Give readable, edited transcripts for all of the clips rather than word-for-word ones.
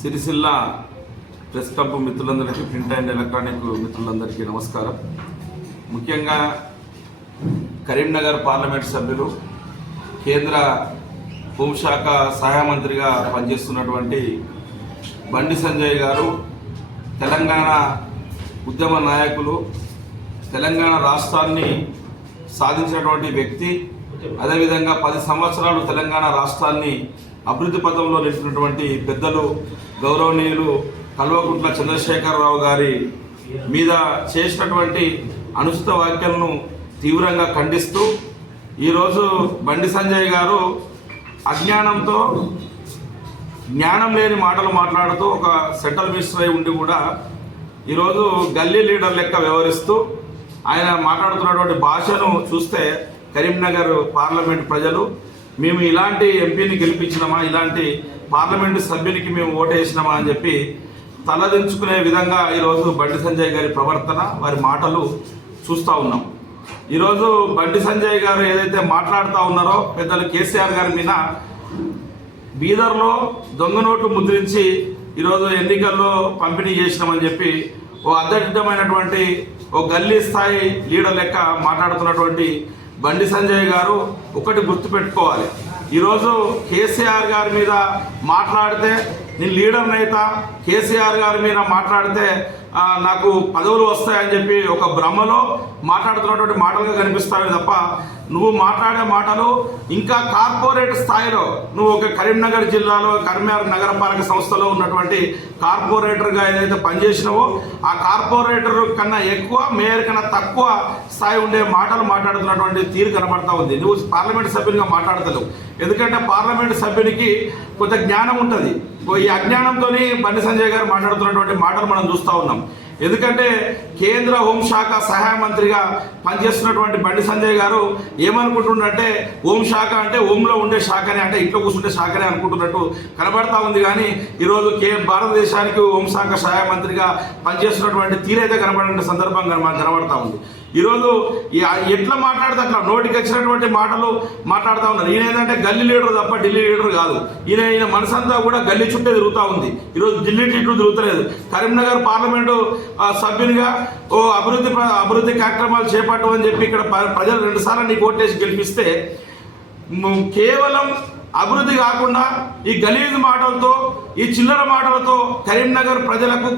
Sircilla press club మిత్రులందరికీ, print and electronic మిత్రులందరికీ నమస్కారం. ముఖ్యంగా కరీంనగర్ పార్లమెంట్ సభ్యులు, కేంద్ర హోంశాఖ సహాయ మంత్రిగా పనిచేస్తున్నటువంటి బండి సంజయ్ గారు తెలంగాణ ఉద్యమ నాయకులు, తెలంగాణ రాష్ట్రాన్ని సాధించినటువంటి వ్యక్తి. అదేవిధంగా 10 సంవత్సరాలు తెలంగాణ రాష్ట్రాన్ని అభివృద్ధి పథంలో నిలిచినటువంటి పెద్దలు గౌరవనీయులు కల్వకుంట్ల చంద్రశేఖరరావు గారి మీద చేసినటువంటి అనుచిత వ్యాఖ్యలను తీవ్రంగా ఖండిస్తూ ఈరోజు బండి సంజయ్ గారు అజ్ఞానంతో, జ్ఞానం లేని మాటలు మాట్లాడుతూ ఒక సెంట్రల్ మినిస్టర్ అయి ఉండి కూడా ఈరోజు గల్లీ లీడర్ లెక్క వ్యవహరిస్తూ ఆయన మాట్లాడుతున్నటువంటి భాషను చూస్తే కరీంనగర్ పార్లమెంట్ ప్రజలు మేము ఇలాంటి ఎంపీని గెలిపించినామా, ఇలాంటి పార్లమెంటు సభ్యునికి మేము ఓటేసినామా అని చెప్పి తలదించుకునే విధంగా ఈరోజు బండి సంజయ్ గారి ప్రవర్తన, వారి మాటలు చూస్తూ ఉన్నాం. ఈరోజు బండి సంజయ్ గారు ఏదైతే మాట్లాడుతూ ఉన్నారో, పెద్దలు కేసీఆర్ గారి మీద బీదర్లో దొంగ నోటు ముద్రించి ఈరోజు ఎన్నికల్లో పంపిణీ చేసినామని చెప్పి ఓ అద్దడితమైనటువంటి ఓ గల్లీ స్థాయి లీడర్ లెక్క మాట్లాడుతున్నటువంటి బండి సంజయ్ గారు ఒకటి గుర్తుపెట్టుకోవాలి. ఈరోజు కేసీఆర్ గారి మీద మాట్లాడితే నేను లీడర్ని అయితా, కేసీఆర్ గారి మీద మాట్లాడితే నాకు పదవులు వస్తాయని చెప్పి ఒక భ్రమలో మాట్లాడుతున్నటువంటి మాటలుగా కనిపిస్తావే తప్ప నువ్వు మాట్లాడే మాటలు ఇంకా కార్పొరేట్ స్థాయిలో నువ్వు ఒక కరీంనగర్ జిల్లాలో కరీంనగర్ నగరపాలక సంస్థలో ఉన్నటువంటి కార్పొరేటర్గా ఏదైతే పనిచేసినావో ఆ కార్పొరేటర్ కన్నా ఎక్కువ, మేయర్ కన్నా తక్కువ స్థాయి ఉండే మాటలు మాట్లాడుతున్నటువంటి తీరు కనబడతా ఉంది. నువ్వు పార్లమెంట్ సభ్యునిగా మాట్లాడతలేవు. ఎందుకంటే పార్లమెంట్ సభ్యునికి కొంత జ్ఞానం ఉంటుంది. ఈ అజ్ఞానంతో బండి సంజయ్ గారు మాట్లాడుతున్నటువంటి మాటలు మనం చూస్తూ ఉన్నాం. ఎందుకంటే కేంద్ర హోంశాఖ సహాయ మంత్రిగా పనిచేస్తున్నటువంటి బండి సంజయ్ గారు ఏమనుకుంటున్నట్టే హోంశాఖ అంటే హోంలో ఉండే శాఖనే, అంటే ఇంట్లో కూర్చుంటే శాఖనే అనుకుంటున్నట్టు కనబడతా ఉంది. కానీ ఈరోజు భారతదేశానికి హోంశాఖ సహాయ మంత్రిగా పనిచేస్తున్నటువంటి తీరైతే కనబడే సందర్భం కనబడతా ఉంది. ఈరోజు ఎట్లా మాట్లాడితే అట్లా నోటికి వచ్చినటువంటి మాటలు మాట్లాడుతూ ఉన్నారు. ఈయన ఏంటంటే గల్లీ లీడర్ తప్ప ఢిల్లీ లీడర్ కాదు. ఈయన మనసంతా కూడా గల్లీ చుట్టే తిరుగుతూ ఉంది. ఈరోజు ఢిల్లీ చుట్టూ తిరుగుతలేదు. కరీంనగర్ పార్లమెంటు సభ్యునిగా ఓ అభివృద్ధి కార్యక్రమాలు చేపట్టమని చెప్పి ఇక్కడ ప్రజలు 2 సార్లు నీకు ఓటేసి గెలిపిస్తే కేవలం అభివృద్ధి కాకుండా ఈ గలీజు మాటలతో, ఈ చిల్లర మాటలతో కరీంనగర్ ప్రజలకు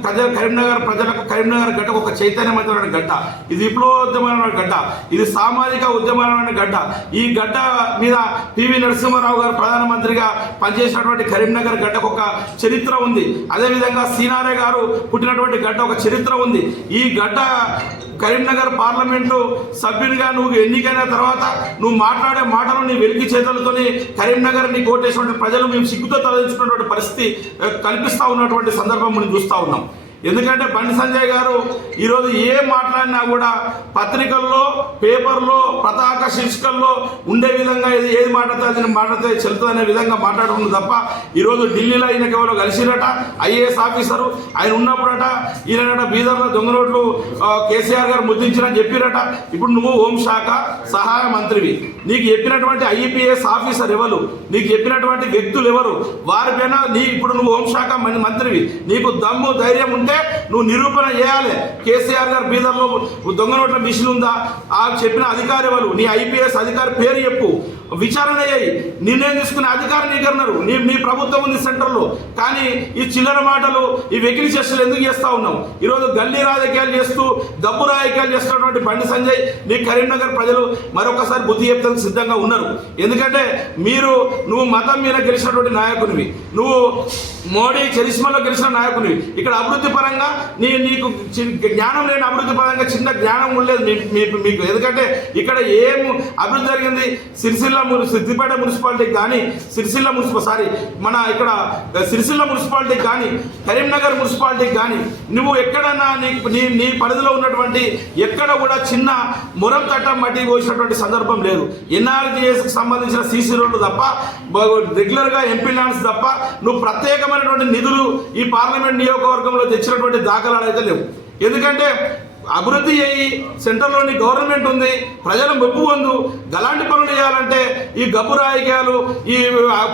కరీంనగర్ గడ్డ ఒక చైతన్యవంతమైన గడ్డ, ఇది విప్లవోద్యమమైన గడ్డ, ఇది సామాజిక ఉద్యమమైన గడ్డ. ఈ గడ్డ మీద పివి నరసింహారావు గారు ప్రధానమంత్రిగా పనిచేసినటువంటి కరీంనగర్ గడ్డకు ఒక చరిత్ర ఉంది. అదేవిధంగా సీనారే గారు పుట్టినటువంటి గడ్డ ఒక చరిత్ర ఉంది. ఈ గడ్డ కరీంనగర్ పార్లమెంటు సభ్యునిగా నువ్వు ఎన్నికైన తర్వాత నువ్వు మాట్లాడే మాటలు నీ వెలికి చేతులతోని కరీంనగర్ నీకు ఓటేసినటువంటి ప్రజలు మేము సిగ్గుతో తలదించుకున్నటువంటి పరిస్థితి కల్పిస్తూ ఉన్నటువంటి సందర్భం మనం చూస్తూ ఉన్నాం. ఎందుకంటే బండి సంజయ్ గారు ఈరోజు ఏం మాట్లాడినా కూడా పత్రికల్లో, పేపర్లో, పతాక శీర్షికల్లో ఉండే విధంగా ఏది మాట్లాడితే చెల్లుతుంది అనే విధంగా మాట్లాడుతుంది తప్ప ఈరోజు ఢిల్లీలో ఈయనకి ఎవరో కలిసిరట, ఐఏఎస్ ఆఫీసరు ఆయన ఉన్నప్పుడట ఈయనట బీదర్లో దొంగ నోట్లు కేసీఆర్ గారు ముద్రించినని చెప్పిరట. ఇప్పుడు నువ్వు హోంశాఖ సహాయ మంత్రివి, నీకు చెప్పినటువంటి ఐపీఎస్ ఆఫీసర్ ఎవరు, నీకు చెప్పినటువంటి వ్యక్తులు ఎవరు, వారిపైన ఇప్పుడు నువ్వు హోంశాఖ మంత్రివి, నీకు దమ్ము ధైర్యం ఉంటే నువ్వు నిరూపణ చేయాలి. కేసీఆర్ గారు బీదర్లో దొంగ నోట్ల మిషన్ ఉందా, ఆ చెప్పిన అధికారి ఎవరు, నీ ఐపీఎస్ అధికారి పేరు చెప్పు, విచారణ అయ్యాయి, నిర్ణయం తీసుకునే అధికారం నీకు అన్నారు. నీ ప్రభుత్వం ఉంది సెంటర్లో. కానీ ఈ చిల్లర మాటలు, ఈ వెకిలి చర్చలు ఎందుకు చేస్తూ ఉన్నావు? ఈరోజు గల్లీ రాజకీయాలు చేస్తూ, డబ్బు రాజకీయాలు చేస్తున్నటువంటి బండి సంజయ్ నీ కరీంనగర్ ప్రజలు మరొకసారి బుద్ధి చెప్తానికి సిద్ధంగా ఉన్నారు. ఎందుకంటే నువ్వు మతం మీద గెలిచినటువంటి నాయకునివి, నువ్వు మోడీ చరిష్మాలో గెలిచిన నాయకునివి. ఇక్కడ అభివృద్ధి పరంగా నీకు జ్ఞానం లేని, అభివృద్ధి పరంగా చిన్న జ్ఞానం ఉండలేదు మీకు. ఎందుకంటే ఇక్కడ ఏం అభివృద్ధి జరిగింది? సిరిసిల్ల సిద్దిపేట మున్సిపాలిటీకి కానీ సిరిసిల్ల మున్సిపాలిటీకి కానీ కరీంనగర్ మున్సిపాలిటీకి కానీ నువ్వు ఎక్కడన్నా నీ పరిధిలో ఉన్నటువంటి ఎక్కడ కూడా చిన్న మొరం తట్టం మట్టి పోసినటువంటి సందర్భం లేదు. ఎన్ఆర్జీఎస్కి సంబంధించిన సీసీ రోడ్లు తప్ప రెగ్యులర్గా ఎంపీ ల్యాండ్స్ తప్ప నువ్వు ప్రత్యేకమైనటువంటి నిధులు ఈ పార్లమెంట్ నియోజకవర్గంలో తెచ్చినటువంటి దాఖలాలు అయితే లేవు. ఎందుకంటే అభివృద్ధి అయ్యి సెంటర్లోని గవర్నమెంట్ ఉంది, ప్రజల మెప్పు పొందు గలాంటి పనులు చేయాలంటే ఈ గబ్బు రాజకీయాలు ఈ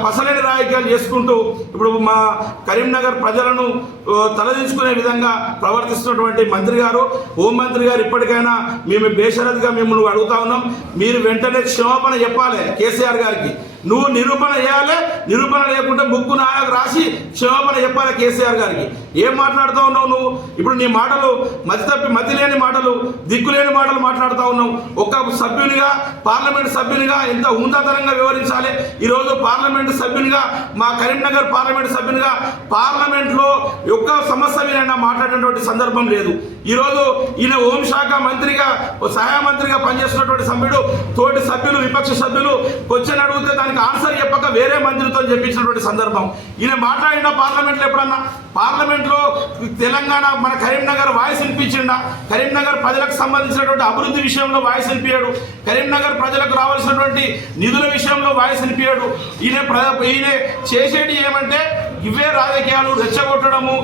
పసలేని రాజకీయాలు చేసుకుంటూ ఇప్పుడు మా కరీంనగర్ ప్రజలను తలదించుకునే విధంగా ప్రవర్తిస్తున్నటువంటి మంత్రి గారు, హోంమంత్రి గారు ఇప్పటికైనా మేము బేషరతుగా మిమ్మల్ని అడుగుతా ఉన్నాం. మీరు వెంటనే క్షమాపణ చెప్పాలి కేసీఆర్ గారికి. నువ్వు నిరూపణ చేయాలి, నిరూపణ లేకుంటే ముక్కు నాయకు రాసి క్షమాపణ చెప్పాలి కేసీఆర్ గారికి. ఏం మాట్లాడుతూ ఉన్నావు నువ్వు? ఇప్పుడు నీ మాటలు మతి లేని మాటలు, దిక్కులేని మాటలు మాట్లాడుతూ ఉన్నావు. ఒక సభ్యునిగా, పార్లమెంట్ సభ్యునిగా ఎంత ఉందాతనంగా వివరించాలి. ఈరోజు పార్లమెంట్ సభ్యునిగా, మా కరీంనగర్ పార్లమెంట్ సభ్యునిగా పార్లమెంట్లో ఒక్క సమస్య మీద మాట్లాడినటువంటి సందర్భం లేదు. ఈరోజు ఈయన హోంశాఖ మంత్రిగా, సహాయ మంత్రిగా పనిచేస్తున్నటువంటి సభ్యుడు, తోటి సభ్యులు, విపక్ష సభ్యులు క్వశ్చన్ అడిగితే దానికి ఆన్సర్ చెప్పక వేరే మంత్రితో చెప్పించినటువంటి సందర్భం. ఈయన మాట్లాడిన పార్లమెంట్లో ఎప్పుడన్నా పార్లమెంట్లో తెలంగాణ మన కరీంనగర్ వాయిస్ వినిపించిండా? కరీంనగర్ ప్రజలకు సంబంధించినటువంటి అభివృద్ధి విషయంలో వాయిస్ వినిపించాడు. కరీంనగర్ ప్రజలకు రావాల్సినటువంటి నిధుల విషయంలో వాయిస్ వినిపించాడు. ఈయన చేసేటి ఏమంటే ఇవే రాజకీయాలు, రెచ్చగొట్టడము,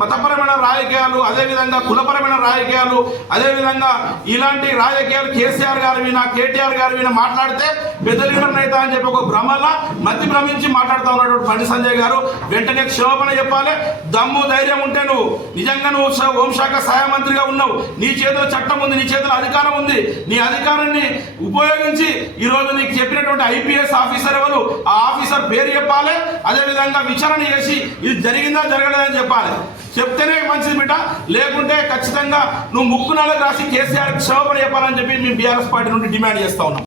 మతపరమైన రాజకీయాలు, అదేవిధంగా కులపరమైన రాజకీయాలు, అదేవిధంగా ఇలాంటి రాజకీయాలు కేసీఆర్ గారు వినా, కేటీఆర్ గారు వినా మాట్లాడితే పెద్ద లీడర్ అవుతా అని చెప్పి ఒక భ్రమలా మతి భ్రమించి మాట్లాడుతూ ఉన్నటువంటి బండి సంజయ్ గారు వెంటనే క్షమాపణ చెప్పాలి. దమ్ము ధైర్యం ఉంటే నువ్వు నిజంగా నువ్వు హోంశాఖ సహాయ మంత్రిగా ఉన్నావు, నీ చేతిలో చట్టం ఉంది, నీ చేతిలో అధికారం ఉంది. నీ అధికారాన్ని ఉపయోగించి ఈరోజు నీకు చెప్పినటువంటి ఐపీఎస్ ఆఫీసర్ ఎవరు, ఆ ఆఫీసర్ పేరు చెప్పాలి. అదేవిధంగా విచారణ చేసి ఇది జరిగిందా జరగలేదని చెప్పాలి. చెప్తేనే మంచిది బిడ్డ, లేకుంటే ఖచ్చితంగా నువ్వు ముక్కు నెలకు రాసి కేసీఆర్ క్షమాపణ చెప్పాలని చెప్పి మేము బీఆర్ఎస్ పార్టీ నుండి డిమాండ్ చేస్తా ఉన్నాం.